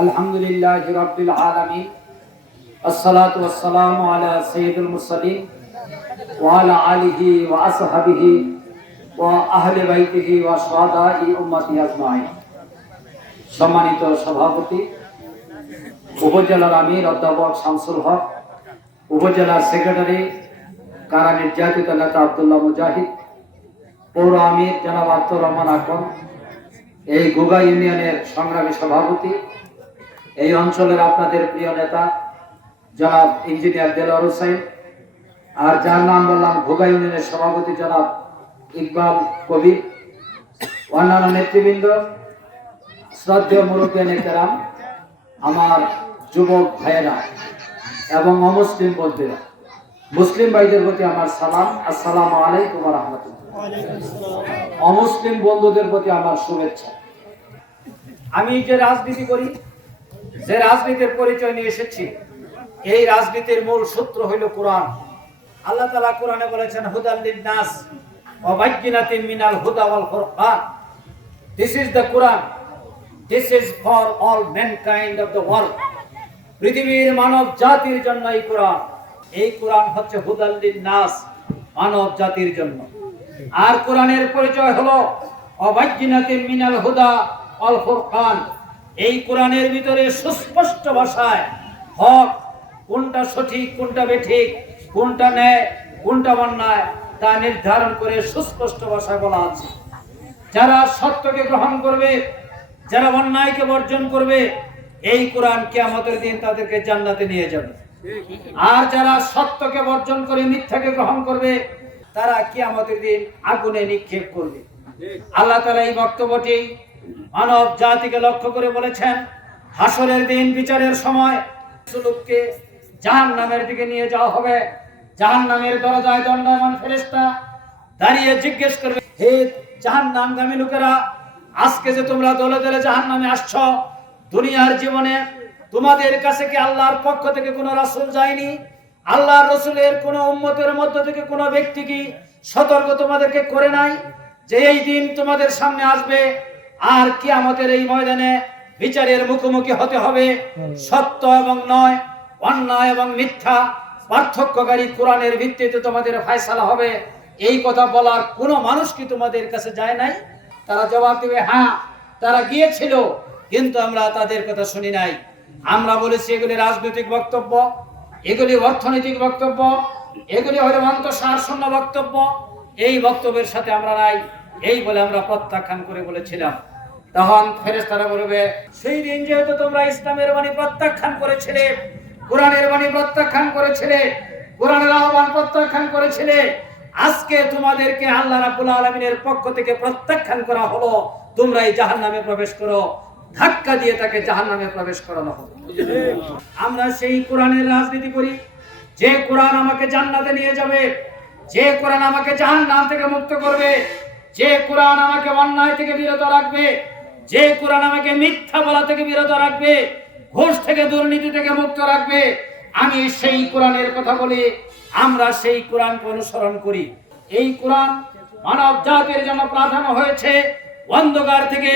আলহামদুলিল্লাহি রাব্বিল আলামিন আসসালাতু ওয়াসসালামু আলা সাইয়্যিদিল মুরসালিন ওয়া আলা আলিহি ওয়া আসহাবিহি ওয়া আহলি বাইতিহি ওয়া শুহাদাই উম্মতি আজমাইন। সম্মানিত সভাপতি, উপজেলার আমির অধ্যাপক শামসুল হক, উপজেলার সেক্রেটারি কারা নির্যাতিত নেতা আব্দুল্লাহ মুজাহিদ, পৌর আমির জনাব আব্দুর রহমান আকন, এই গোগা ইউনিয়নের সংগ্রামী সভাপতি, এই অঞ্চলের আপনাদের প্রিয় নেতা জনাব ইঞ্জিনিয়ার দেলোয়ার হোসেন, আর যার নাম বললাম গোগা ইউনিয়নের সভাপতি জনাব ইকবাল কবির, অন্যান্য নেতৃবৃন্দ, শ্রদ্ধেয় মুরব্বিয়ানে কেরাম, আমার যুবক ভাইয়েরা এবং অমুসলিম বন্ধুরা, মুসলিম ভাইদের প্রতি আমার সালাম, আসসালামু আলাইকুম ওয়া রাহমাতুল্লাহ। অমুসলিম বন্ধুদের প্রতি আমার শুভেচ্ছা। আমি যে রাজনীতি করি, যে রাজনীতির পরিচয় নিয়ে এসেছি, এই রাজনীতির মূল সূত্র হইল কোরআন। আল্লাহ তাআলা কোরআনে বলেছেন হুদাল লিন-নাস ওয়া বাইয়িনাতিন মিনাল হুদা ওয়াল ফুরকান। This is the Quran, this is for all mankind of the world. পৃথিবীর মানব জাতির জন্য এই কোরআন। এই কোরআন হচ্ছে হুদাল লিন-নাস, মানব জাতির জন্য। আর কোরআনের পরিচয় হলো ওয়া বাইয়িনাতিন মিনাল হুদা ওয়াল ফুরকান। এই কোরআনের ভিতরে সুস্পষ্ট ভাষায় হক কোনটা সঠিক, কোনটা বেঠিক, কোনটা ন্যায়, কোনটা অন্যায় তা নির্ধারণ করে সুস্পষ্ট ভাষায় বলা আছে। যারা সত্যকে গ্রহণ করবে, যারা অন্যায়কে বর্জন করবে, এই কোরআন কিয়ামতের দিন তাদেরকে জান্নাতে নিয়ে যাবে। আর যারা সত্যকে বর্জন করে মিথ্যাকে গ্রহণ করবে, তারা কিয়ামতের দিন আগুনে নিক্ষেপ করবে। আল্লাহ তাআলা এই বক্তব্যটি মানব জাতিকে লক্ষ্য করে বলেছেন, হাসরের দিন বিচারের সময় লোককে জাহান্নামের দিকে নিয়ে যাওয়া হবে। জাহান্নামের দরজায় দণ্ডায়মান ফেরেশতা দাঁড়িয়ে জিজ্ঞেস করবে, হে জাহান্নামগামী লোকেরা, আজকে যে তোমরা দলে দলে জাহান্নামে আসছো, দুনিয়ার জীবনে তোমাদের কাছে কি আল্লাহর পক্ষ থেকে কোনো রাসূল যায়নি? আল্লাহর রাসূলের কোনো উম্মতের মধ্য থেকে কোনো ব্যক্তি কি সতর্ক তোমাদেরকে করে নাই যে এই দিন তোমাদের সামনে আসবে আর কিয়ামতের এই ময়দানে বিচারের মুখোমুখি হতে হবে? সত্য এবং নয়, অন্যায় এবং মিথ্যা পার্থক্যকারী কোরআনের ভিত্তিতে তোমাদের ফয়সালা হবে। এই কথা বলার কোনো মানুষ কি তোমাদের কাছে যায় নাই? তারা জবাব দেবে, হ্যাঁ তারা গিয়েছিল, কিন্তু আমরা তাদের কথা শুনি নাই। আমরা বলেছি এগুলি রাজনৈতিক বক্তব্য, এগুলি অর্থনৈতিক বক্তব্য, এগুলি হলো অন্তঃসার শূন্য বক্তব্য, এই বক্তব্যের সাথে আমরা নাই, এই বলে আমরা প্রত্যাখ্যান করে বলেছিলাম। তখন ফেরেশতারা বলবে, সেই দিন যেহেতু তোমরা ইসলামের বাণী প্রত্যাখ্যান করেছিলে, কোরআনের বাণী প্রত্যাখ্যান করেছিলে, কোরআনের আহ্বান প্রত্যাখ্যান করেছিলে, আজকে তোমাদেরকে আল্লাহ রাব্বুল আলামিনের পক্ষ থেকে প্রত্যাখ্যান করা হলো, তোমরা এই জাহান্নামে প্রবেশ করো। ধাক্কা দিয়ে তাকে জাহান্নামে প্রবেশ করানো হবে। আমরা সেই কোরআনের রাজনীতি করি, যে কোরআন আমাকে জান্নাতে নিয়ে যাবে, যে কোরআন আমাকে জাহান্নাম থেকে মুক্ত করবে, যে কোরআন আমাকে অন্যায় থেকে বিরত রাখবে, যে কোরআন আমাকে মিথ্যা বলা থেকে বিরত রাখবে, ঘুষ থেকে দুর্নীতি থেকে মুক্ত রাখবে, আমি সেই কোরআনের কথা বলি। আমরা সেই কোরআনকে অনুসরণ করি। এই কোরআন মানব জাতির জন্য প্রাধান্য হয়েছে। অন্ধকার থেকে,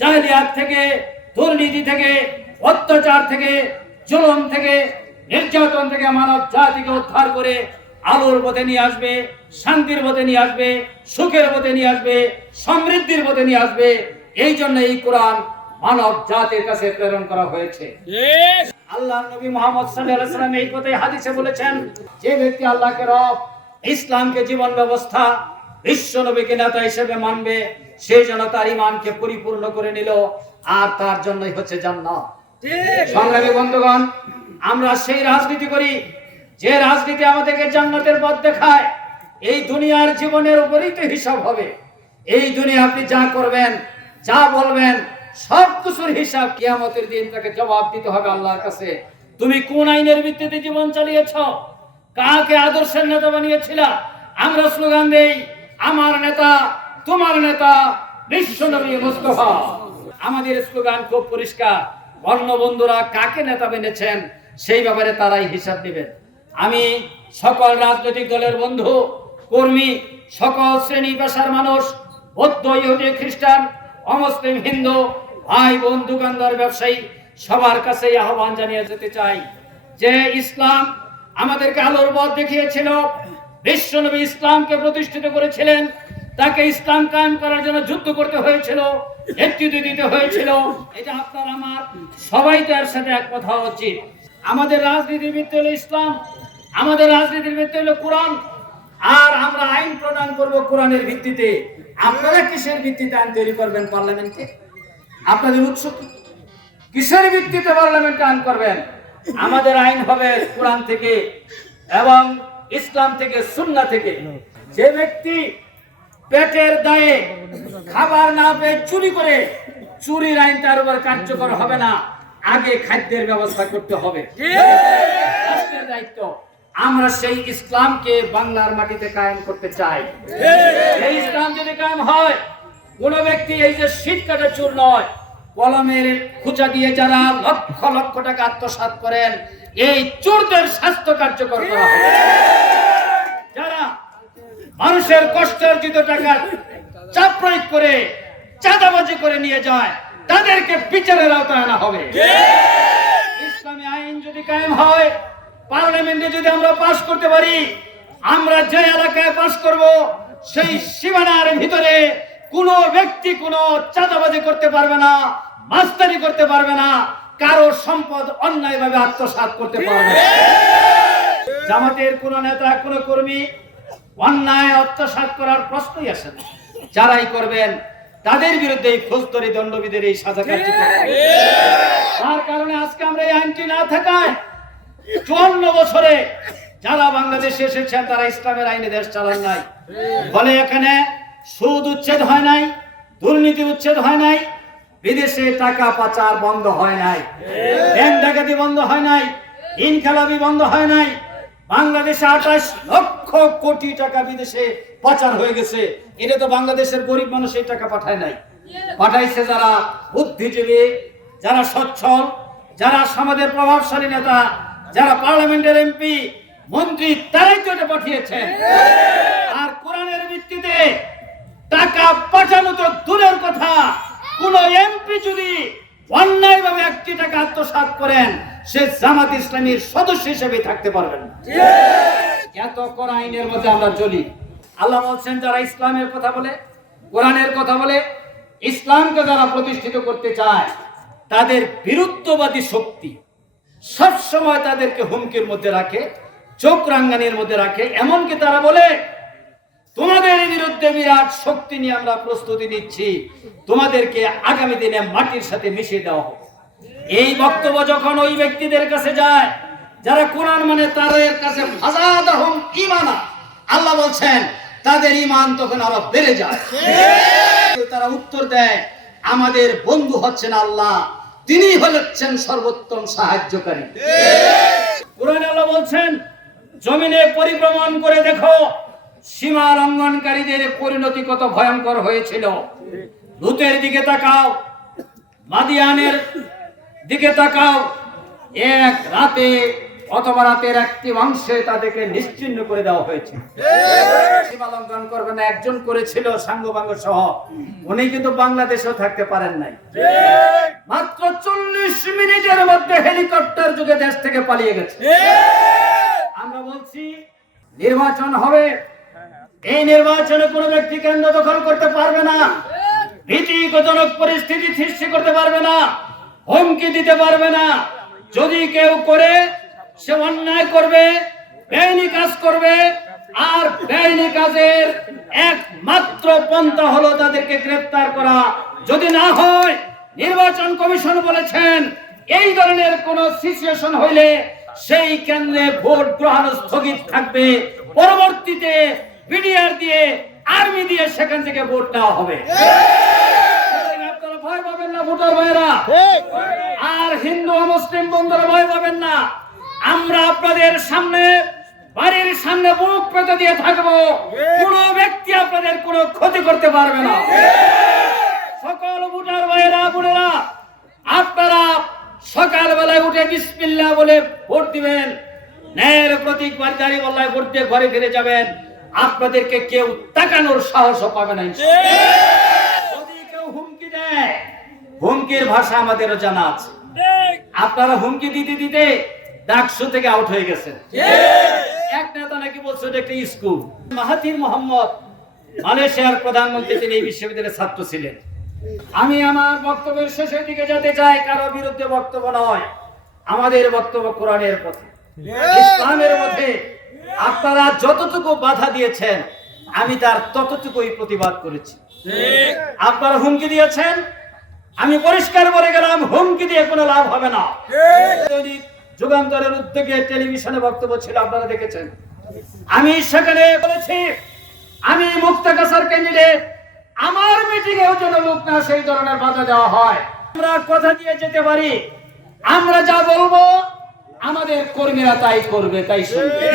জাহেলিয়াত থেকে, দুর্নীতি থেকে, অত্যাচার থেকে, জুলুম থেকে, নির্যাতন থেকে মানব জাতিকে উদ্ধার করে আলোর পথে নিয়ে আসবে, শান্তির পথে নিয়ে আসবে, সুখের পথে নিয়ে আসবে, সমৃদ্ধির পথে নিয়ে আসবে। এই জন্য এই কোরআন মানব জাতির কাছে প্রেরণ করা হয়েছে। আল্লাহ নবী মুহাম্মদ সাল্লাল্লাহু আলাইহি ওয়াসাল্লাম এই কথাই হাদিসে বলেছেন, যে ব্যক্তি আল্লাহকে রব, ইসলামকে জীবন ব্যবস্থা, বিশ্ব নবীকে নেতা হিসেবে মানবে, সে যেন তার ঈমানকে পরিপূর্ণ করে নিল, আর তার জন্যই হচ্ছে জান্নাত। সংগ্রামী বন্ধুগণ, আমরা সেই রাজনীতি করি যে রাজনীতি আমাদেরকে জান্নাতের পথ দেখায়। এই দুনিয়ার জীবনের উপরেই তো হিসাব হবে। এই দুনিয়া আপনি যা করবেন, যা বলবেন, সব কিছুর হিসাব কিয়ামতের দিন তাকে জবাব দিতে হবে আল্লাহর কাছে। তুমি কোন আইনের ভিত্তিতে জীবন চালিয়েছ? কাকে আদর্শের নেতা বানিয়েছিলা? আমরা স্লোগান দেই, আমার নেতা, তোমার নেতা বিশ্বনবী মুস্তাফা। আমাদের স্লোগান খুব পরিষ্কার, অন্য বন্ধুরা কাকে নেতা বেনেছেন সেই ব্যাপারে তারাই হিসাব দিবেন। আমি সকল রাজনৈতিক দলের বন্ধু, কর্মী, সকল শ্রেণী পেশার মানুষ, বৌদ্ধ, ইহুদি, খ্রিস্টান, অমুসলিম, হিন্দু, ভাই বোন, দোকানদার, ব্যবসায়ী সবার কাছে আহ্বান জানিয়ে যেতে চাই যে ইসলাম আমাদেরকে আলোর পথ দেখিয়েছিল। বিশ্বনবী ইসলামকে প্রতিষ্ঠিত করেছিলেন, তাকে ইসলাম কায়েম করার জন্য যুদ্ধ করতে হয়েছিল, নেতৃত্ব দিতে হয়েছিল। এটা আপনার আমার সবাই তার সাথে একমত হওয়া উচিত। আমাদের রাজনীতির ভিত্তি হলো ইসলাম, আমাদের রাজনীতির ভিত্তি হলো কোরআন, আর আমরা আইন প্রণয়ন করব কোরআনের ভিত্তিতে। আপনারা কিসের ভিত্তিতে আইন তৈরি করবেন পার্লামেন্টে? আপনাদের উৎস কি? কিসের ভিত্তিতে পার্লামেন্টে আইন করবেন? আমাদের আইন হবে কোরআন থেকে এবং ইসলাম থেকে, সুন্নাহ থেকে। যে ব্যক্তি পেটের দায়ে খাবার না পেয়ে চুরি করে, চুরির আইন তার উপর কার্যকর হবে না। আগে খাদ্যের ব্যবস্থা করতে হবে, রাষ্ট্রের দায়িত্ব। আমরা সেই ইসলামকে বাংলার মাটিতে কায়েম করতে চাই। এই ইসলাম যদি কায়েম হয়, কোন ব্যক্তি এই যে শীত কাটা চোর নয়, কলমের খুঁচা দিয়ে যারা লক্ষ লক্ষ টাকা আত্মসাৎ করেন, এই চোরদের স্বাস্থ্য কার্যকর করা হবে। যারা মানুষের কষ্ট অর্জিত টাকা চাপ প্রয়োগ করে, চাঁদাবাজি করে নিয়ে যায়, তাদেরকে বিচারের আওতায় আনা হবে। ইসলামী আইন যদি কায়েম হয়, পার্লামেন্টে যদি আমরা পাস করতে পারি, আমরা যে এলাকায় পাস করব সেই সীমানার ভিতরে কোনো ব্যক্তি কোনো চাঁদাবাজি করতে পারবে না, মাস্তানি করতে পারবে না, কারো সম্পদ অন্যায়ভাবে আত্মসাৎ করতে পারবে না। জামাতের কোন নেতা, কোন কর্মী অন্যায় আত্মসাৎ করার প্রশ্নই আসে না। যারাই করবেন তাদের বিরুদ্ধে ফৌজদারি দণ্ডবিধির এই সাজা কার্যকর হবে। তার কারণে আজকে আমরা এই আইনটি না থাকায় 54 বছরে যারা বাংলাদেশে এসেছেন তারা ইসলামের আইনে দেশ চালান নাই। ফলে এখানে সুদ উচ্ছেদ হয় নাই, দুর্নীতি উচ্ছেদ হয় নাই, বিদেশে টাকা পাচার বন্ধ হয় নাই, ব্যাংক ডাকাতি বন্ধ হয় নাই, ইনকালাবি বন্ধ হয় নাই। বাংলাদেশে 28 লক্ষ কোটি টাকা বিদেশে পাচার হয়ে গেছে। এটা তো বাংলাদেশের গরিব মানুষ এই টাকা পাঠায় নাই, পাঠাইছে যারা বুদ্ধিজীবী, যারা সচ্ছল, যারা সমাজের প্রভাবশালী নেতা, যারা পার্লামেন্টের এমপি মন্ত্রী, তারাই তো এটা পাঠিয়েছেন। আর কোরআনের ভিত্তিতে টাকা পাঠানো তো দূরের কথা, কোন এমপি যদি অন্যায়ভাবে 1 টাকা আত্মসাৎ করেন, সে জামাত ইসলামীর সদস্য হিসেবে থাকতে পারবেন না। এত কোরআন আইনের মধ্যে আমরা চলি। আল্লাহ বলছেন, যারা ইসলামের কথা বলে, কোরআনের কথা বলে, ইসলামকে যারা প্রতিষ্ঠিত করতে চায়, তাদের বিরুদ্ধবাদী শক্তি সব সময় তাদেরকে হুমকির মধ্যে রাখে, চোখ রাঙ্গানির মধ্যে রাখে। এমনকি তারা বলে, তোমাদের বিরুদ্ধে বিরাট শক্তি নিয়ে আমরা প্রস্তুতি নিচ্ছি, তোমাদেরকে আগামী দিনে মাটির সাথে মিশিয়ে দেওয়া হবে। এই বক্তব্য যখন ওই ব্যক্তিদের কাছে যায় যারা কোরআন মানে, তাদের কাছে ফাযাদাহুম ঈমানা, আল্লাহ বলছেন তাদের ঈমান তখন আরো বেড়ে যায়। তারা উত্তর দেয়, আমাদের বন্ধু হচ্ছেন আল্লাহ, তিনি হচ্ছেন সর্বোত্তম সাহায্যকারী। কোরআনে আল্লাহ বলছেন, জমিনে পরিভ্রমণ করে দেখো সীমা লঙ্ঘনকারীদের পরিণতি কত ভয়ঙ্কর হয়েছিল। লুতের দিকে তাকাও, মাদিয়ানের দিকে তাকাও, এক রাতে অথবা রাতের একটি অংশে তাদেরকে নিশ্চিহ্ন করে দেওয়া হয়েছে। সীমা লঙ্ঘন করবে না একজন করেছিল, সাঙ্গবাঙ্গ সহ। উনি কিন্তু বাংলাদেশেও থাকতে পারেন নাই। মাত্র 40 মিনিটের মধ্যে হেলিকপ্টার যুগে দেশ থেকে পালিয়ে গেছে। আমরা বলছি নির্বাচন হবে, এই নির্বাচনে কোনো ব্যক্তি কেন্দ্র দখল করতে পারবে না, ভীতিজনক পরিস্থিতি সৃষ্টি করতে পারবে না, হুমকি দিতে পারবে না। যদি কেউ করে, সে অন্যায় করবে, বেআইনি কাজ করবে, আর বেআইনি কাজের একমাত্র পন্থা হলো তাদেরকে গ্রেফতার করা। যদি না হয়, নির্বাচন কমিশন বলেছেন এই ধরনের কোন সিচুয়েশন হইলে সেই কেন্দ্রে ভোট গ্রহণ স্থগিত থাকবে, পরবর্তীতে বিডিআর দিয়ে, আর্মি দিয়ে সেখান থেকে ভোট নেওয়া হবে। আপনারা ভয় পাবেন না ভোটার ভাইরা, আর হিন্দু মুসলিম বন্ধুরা ভয় পাবেন না। আমরা আপনাদের সামনে, বাড়ির সামনে বুক পেতে দিয়ে থাকবো, কোন ব্যক্তি আপনাদের কোনো ক্ষতি করতে পারবে না। সকল ভোটার ভাইরা, বোনেরা, আপনারা সকালবেলায় উঠে বিসমিল্লাহ বলে ভোট দিবেন, ন্যায়ের প্রতীক বাড়ি বল্লায় ভোট দিয়ে ঘরে ফিরে যাবেন। আপনাদেরকে কেউ তাকানোর সাহসও পাবে না। যদি কেউ হুমকি দেয়, হুমকির ভাষা আমাদেরও জানা আছে। আপনারা হুমকি দিতে দিতে ডাকসু থেকে আউট হয়ে গেছেন। এক নেতা নাকি বলছে এটা একটা স্কুল। মাহাথির মোহাম্মদ মালয়েশিয়ার প্রধানমন্ত্রী, তিনি এই বিশ্ববিদ্যালয়ের ছাত্র ছিলেন। আমি আমার বক্তব্যের শেষের দিকে যেতে চাই, কারো বিরুদ্ধে বক্তব্য নয়, আমাদের বক্তব্য কোরআনের পথে, ইসলামের পথে। আপনারা যতটুকু বাধা দিয়েছেন আমি তার ততটুকুই প্রতিবাদ করেছি। আপনারা হুমকি দিয়েছেন, আমি পরিষ্কার বলে গেলাম হুমকি দিয়ে কোনো লাভ হবে না। যুগান্তরের উদ্যোগে টেলিভিশনে বক্তব্য ছিল, আপনারা দেখেছেন। আমি সেখানে বলেছি আমি মুক্তাগাছার ক্যান্ডিডেট, আমার মিটিং এও যেন লোক না সেই ধরনের বাধা দেওয়া হয়। আমরা কথা দিয়ে যেতে পারি, আমরা যা বলবো আমাদের কর্মীরা তাই করবে, তাই শুনবে।